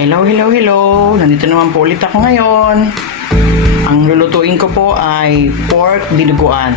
Hello, hello, hello! Nandito naman po ulit ako ngayon. Ang lulutuin ko po ay pork dinuguan.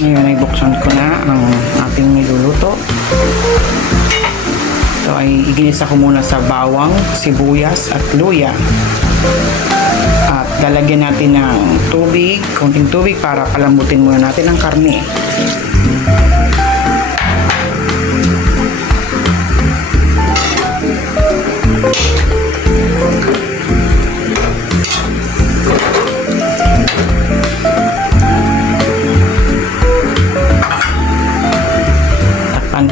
Ngayon ay buksan ko na ang ating niluluto. Ito ay iginisa ko muna sa bawang, sibuyas at luya. At lalagyan natin ng tubig, konting tubig para palambutin muna natin ang karne.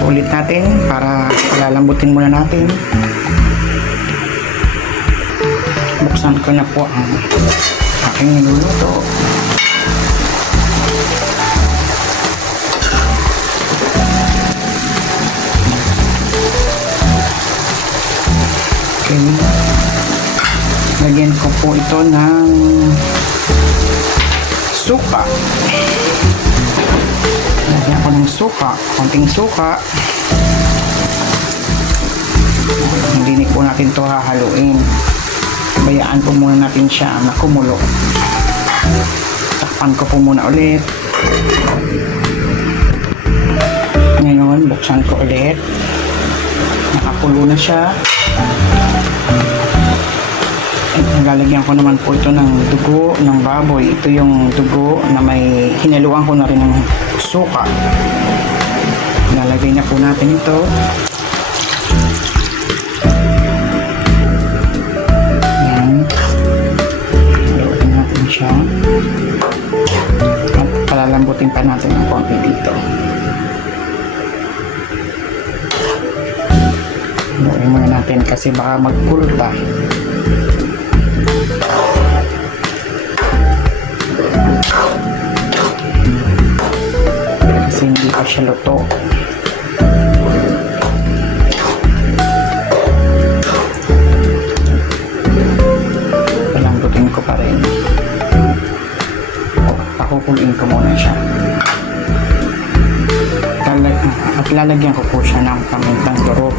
Ulit natin para palalambutin muna natin. Buksan ko na po ang aking niluluto. Okay. Lagyan ko po ito ng suka. Lagyan ko ng suka, konting suka. Hindi po natin ito hahaluin. Bayaan po muna natin siya na kumulo. Takpan ko po muna ulit. Ngayon, buksan ko ulit. Nakakulo na siya. Lalagyan ko naman po ito ng dugo ng baboy. Ito yung dugo na may hinaluan ko na rin ng suka. Lalagay na po natin ito. Ayan. Haluin natin siya. At palalambutin pa natin ang konti dito. Haluin muna natin kasi baka magpulta. Kasi hindi pa siya luto. Palambutin ko pa rin. Pakukuloyin ko muna siya. At lalagyan ko po siya ng pamintang durog.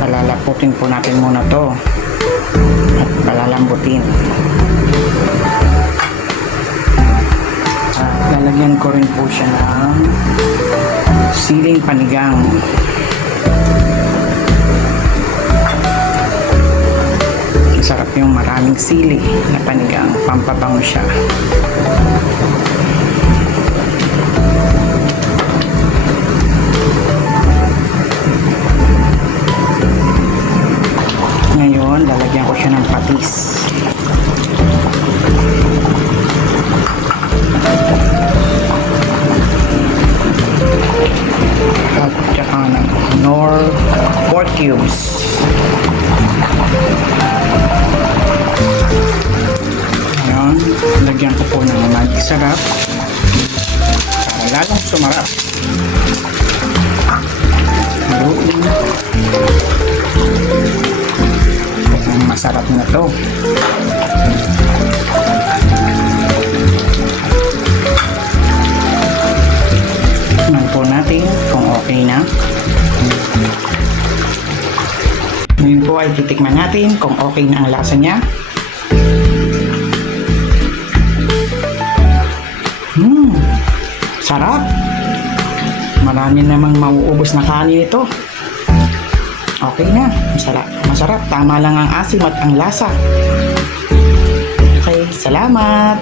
Palalaputin po natin muna to at palalambutin. At lalagyan ko rin po siya ng siling panigang. Masarap yung maraming sili na panigang, pampabango siya. Ngayon, lalagyan ko siya ng patis. At saka ng nor pork cubes. Ngayon, lagyan ko po ng magic sarap para lalong sumarap. Haluin. Masarap na to. ay titikman natin kung okay na ang lasa niya. Sarap! Marami namang mauubos na kanin ito. Okay na, masarap. Masarap, tama lang ang asim at ang lasa. Okay, salamat!